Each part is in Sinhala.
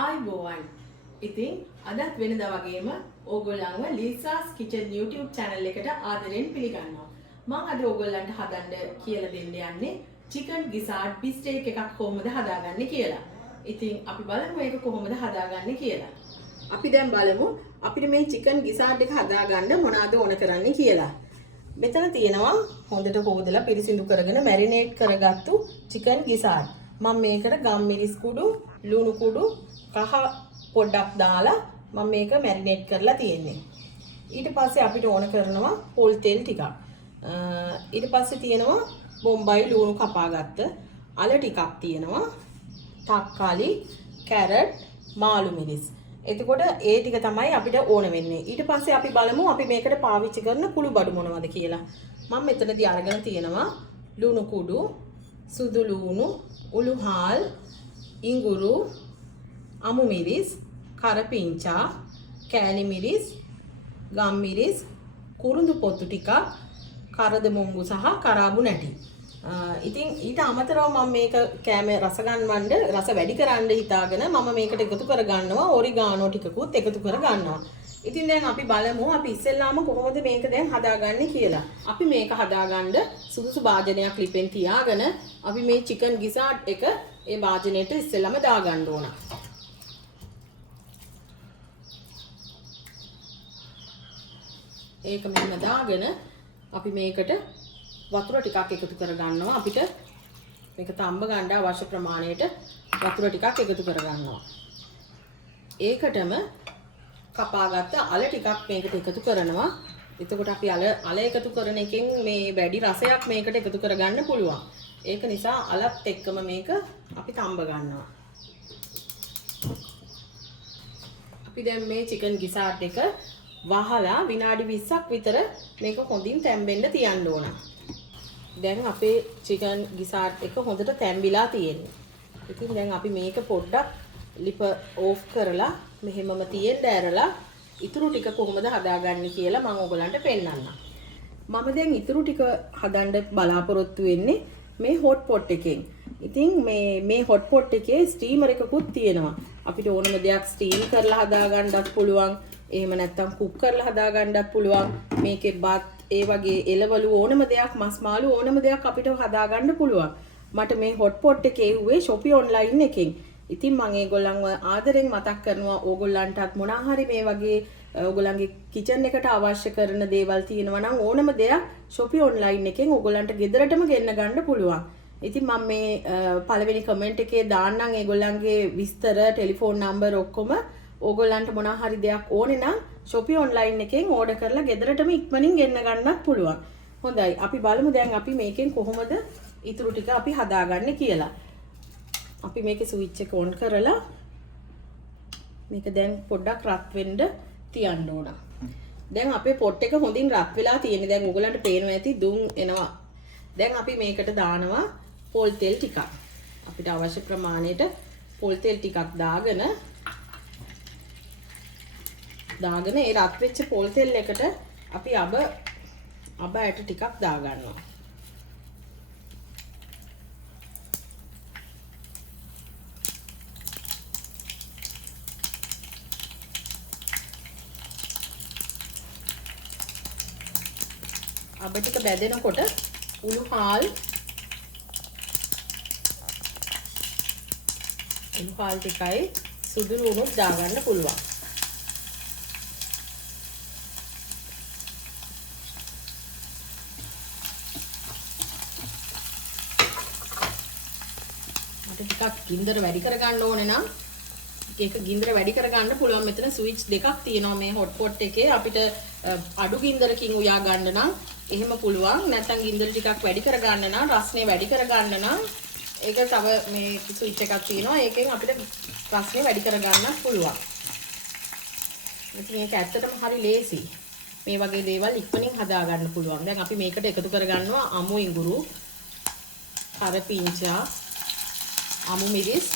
ආයිබෝවන්. ඉතින් අදත් වෙනදා වගේම ඕගොල්ලන්ව ලිසාස් කිචන් YouTube channel එකට ආදරෙන් පිළිගන්නවා. මම අද ඕගොල්ලන්ට හදන්න කියලා දෙන්න යන්නේ chicken gizzard beef steak එකක් කොහොමද හදාගන්නේ කියලා. ඉතින් අපි බලමු මේක කොහොමද හදාගන්නේ කියලා. අපි දැන් බලමු අපිට මේ chicken gizzard එක හදාගන්න මොනවද ඕන කරන්නේ කියලා. මෙතන තියෙනවා හොඳට හොදලා පිරිසිදු කරගෙන මැරිනේට් කරගත්තු chicken gizzard. මම මේකට ගම් මිරිස් කුඩු, ලුණු කුඩු, කහ පොඩ්ඩක් දාලා මම මේක මැරිනේට් කරලා තියෙන්නේ. ඊට පස්සේ අපිට ඕන කරනවා පොල් තෙල් ටිකක්. ඊට පස්සේ තියෙනවා බොම්බයි ලුණු කපාගත්ත අල ටිකක් තියෙනවා. තක්කාලි, කැරට්, මාළු මිරිස්. එතකොට ඒ ටික තමයි අපිට ඕන වෙන්නේ. ඊට පස්සේ අපි බලමු අපි මේකට පාවිච්චි කරන කුළු බඩු මොනවද කියලා. මම මෙතනදී අරගෙන තියෙනවා ලුණු කුඩු, සුදු ලුණු, උළුහාල්, ඉඟුරු, අමු මිරිස්, කරපිංචා, කෑලි මිරිස්, ගම් මිරිස්, කුරුඳු පොත්තු ටිකක්, කරද මුංගු සහ කරාබු නැටි. ඉතින් ඊට අමතරව මම මේක කෑම රස ගන්නවන්න රස වැඩි කරන්න හිතාගෙන මම මේකට එකතු කර ගන්නවා ඔරිගානෝ ටිකකුත් එකතු කර ගන්නවා. ඉතින් දැන් අපි බලමු අපි ඉස්සෙල්ලාම කොහොමද මේක දැන් හදාගන්නේ කියලා. අපි මේක හදාගන්න සුදුසු භාජනයක් ලිපෙන් තියාගෙන අපි මේ chicken gizzard එක ඒ භාජනයට ඉස්සෙල්ලාම දාගන්න ඕන. ඒක මෙන්න දාගෙන අපි මේකට වතුර ටිකක් එකතු කර ගන්නවා. අපිට මේක තම්බ ගන්න අවශ්‍ය ප්‍රමාණයට වතුර ටිකක් එකතු කර ගන්නවා. ඒකටම කපාගත්ත අල ටිකක් මේකට එකතු කරනවා. එතකොට අපි අල එකතු කරන එකෙන් මේ වැඩි රසයක් මේකට එකතු කරගන්න පුළුවන්. ඒක නිසා අලත් එක්කම මේක අපි තම්බ ගන්නවා. අපි දැන් මේ chicken gizzard එක වහලා විනාඩි 20ක් විතර මේක හොඳින් තැම්බෙන්න තියන්න ඕන. දැන් අපේ chicken gizzard එක හොඳට තැම්බිලා තියෙන්නේ. ඉතින් දැන් අපි මේක පොඩ්ඩක් ලිප ඕෆ් කරලා මෙහෙමම තියෙන්න ඇරලා ඉතුරු ටික කොහොමද හදාගන්නේ කියලා මම ඔයගලන්ට පෙන්නන්නම්. මම දැන් ඉතුරු ටික හදන්න බලාපොරොත්තු වෙන්නේ මේ hot pot එකෙන්. ඉතින් මේ hot pot එකේ ස්ටීමර් එකකුත් තියෙනවා. අපිට ඕනම දෙයක් ස්ටීම් කරලා හදාගන්නත් පුළුවන්. එහෙම නැත්නම් කුක් කරලා හදාගන්නත් පුළුවන්. මේකේ බත් ඒ වගේ එළවලු ඕනම දෙයක් මස් මාළු ඕනම දෙයක් අපිට හදාගන්න පුළුවන්. මට මේ hot pot එකේ උවේ Shopee online එකෙන්. ඉතින් මම ඒගොල්ලන්ව ආදරෙන් මතක් කරනවා ඕගොල්ලන්ටත් මොනවා හරි මේ වගේ ඕගොල්ලන්ගේ කිචන් එකට අවශ්‍ය කරන දේවල් තියෙනවා නම් ඕනම දෙයක් Shopee online එකෙන් ඕගොල්ලන්ට ගෙදරටම ගෙන්න ගන්න පුළුවන්. ඉතින් මම මේ පළවෙනි කමෙන්ට් එකේ දාන්නම් ඒගොල්ලන්ගේ විස්තර, ටෙලිෆෝන් නම්බර් ඔක්කොම. ඕගොල්ලන්ට මොනවා හරි දෙයක් ඕනේ නම් Shopee online එකෙන් ඕඩර් කරලා ගෙදරටම ඉක්මනින් ගෙන්න ගන්නත් පුළුවන්. හොඳයි. අපි බලමු දැන් අපි මේකෙන් කොහොමද ඉතුරු ටික අපි හදාගන්නේ කියලා. අපි මේකේ ස්විච් එක ඔන් කරලා මේක දැන් පොඩ්ඩක් රත් වෙන්න තියන්න ඕන. දැන් අපේ පොට් එක හොඳින් රත් වෙලා තියෙන්නේ. දැන් ඔයගලන්ට පේනවා ඇති දුම් එනවා. දැන් අපි මේකට දානවා පොල් තෙල් ටිකක්. අපිට අවශ්‍ය ප්‍රමාණයට පොල් තෙල් ටිකක් දාගෙන ඒ රත් වෙච්ච පොල් තෙල් එකට අපි අබ ඇට ටිකක් දාගන්නවා. අබ ටික බැදෙනකොට උළුහාල් ටිකයි සුදු ලුණුත් දාගන්න පුළුවන්. මට ටිකක් ගින්දර වැඩි කරගන්න ඕනේ නම් ඒක ගින්දර වැඩි කරගන්න පුළුවන්. මෙතන ස්විච් දෙකක් තියෙනවා මේ hot pot එකේ. අපිට අඩු ගින්දරකින් උයා ගන්න නම් එහෙම පුළුවන්. නැත්නම් ගින්දර ටිකක් වැඩි කරගන්න නම් රස්නේ වැඩි කරගන්න නම් ඒක තව මේ ස්විච් එකක් තියෙනවා. ඒකෙන් අපිට රස්නේ වැඩි කරගන්නත් පුළුවන්. ඉතින් මේක ඇත්තටම හරි ලේසි. මේ වගේ දේවල් ඉක්මනින් හදා ගන්න පුළුවන්. දැන් අපි මේකට එකතු කරගන්නවා අමු ඉඟුරු, කරපිංචා, අමු මිරිස්,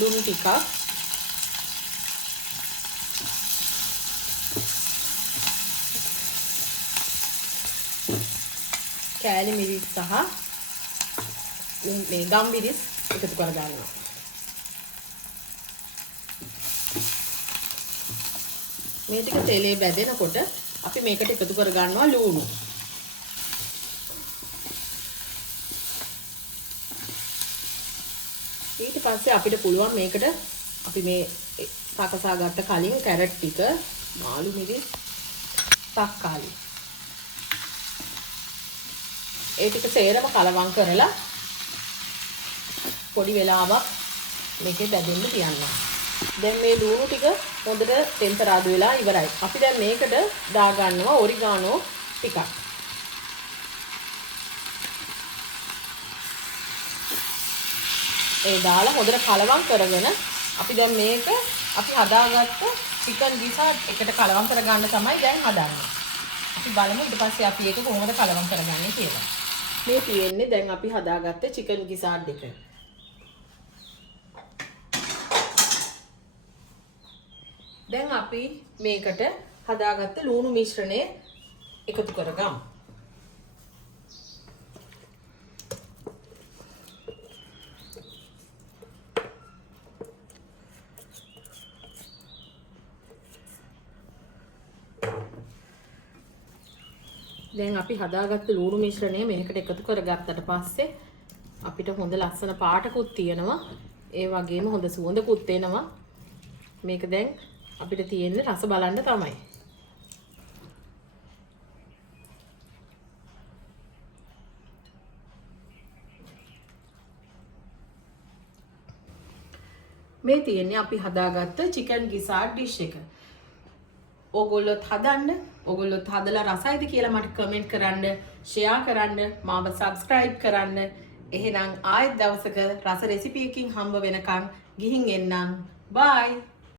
ලුණු ටිකක්, කෑලි මිරිස් සහ මේ ගම් මිරිස් එකතු කර ගන්නවා. මේ ටික තෙලේ බැදෙනකොට අපි මේකට එකතු කර ගන්නවා ලුණු. ඊට පස්සේ අපිට පුළුවන් මේකට අපි මේ සකසා ගත්ත කලින් කැරට් ටික, මාළු මිරිස්, තක්කාලි. ඒ ටික සේරම කලවම් කරලා පොඩි වෙලාවක් මේකේ බැදෙන්න තියන්න. දැන් මේ ලුණු ටික හොඳට ටෙම්පරාදු වෙලා ඉවරයි. අපි දැන් මේකට දා ගන්නවා ඔරිගානෝ ටිකක්. ඒ දාලා හොඳට කලවම් කරගෙන අපි දැන් මේක අපි හදාගත්ත චිකන් ගිසාට් එකට කලවම් කරගන්න තමයි දැන් හදන්නේ. අපි බලමු ඊට පස්සේ අපි ඒක කොහොමද කලවම් කරගන්නේ කියලා. මේ තියෙන්නේ දැන් අපි හදාගත්ත චිකන් ගිසාට් එක. දැන් අපි මේකට හදාගත්ත ලුණු මිශ්‍රණය එකතු කරගමු. දැන් අපි හදාගත්ත ලුණු මිශ්‍රණය මේකට එකතු කරගත්තට පස්සේ අපිට හොඳ ලස්සන පාටකුත් තියෙනවා. ඒ වගේම හොඳ සුවඳකුත් එනවා. මේක දැන් අපිට තියෙන්නේ රස බලන්න තමයි. මේ තියෙන්නේ අපි හදාගත්ත චිකන් ගිසාට් ඩිෂ් එක. ඕගොල්ලොත් හදන්න, ඕගොල්ලොත් හදලා රසයිද කියලා මට කමෙන්ට් කරන්න, ෂෙයා කරන්න, මාව සබ්ස්ක්‍රයිබ් කරන්න. එහෙනම් ආයෙත් දවසක රස රෙසිපි එකකින් හම්බ වෙනකන් ගිහින් එන්නම්. බයි.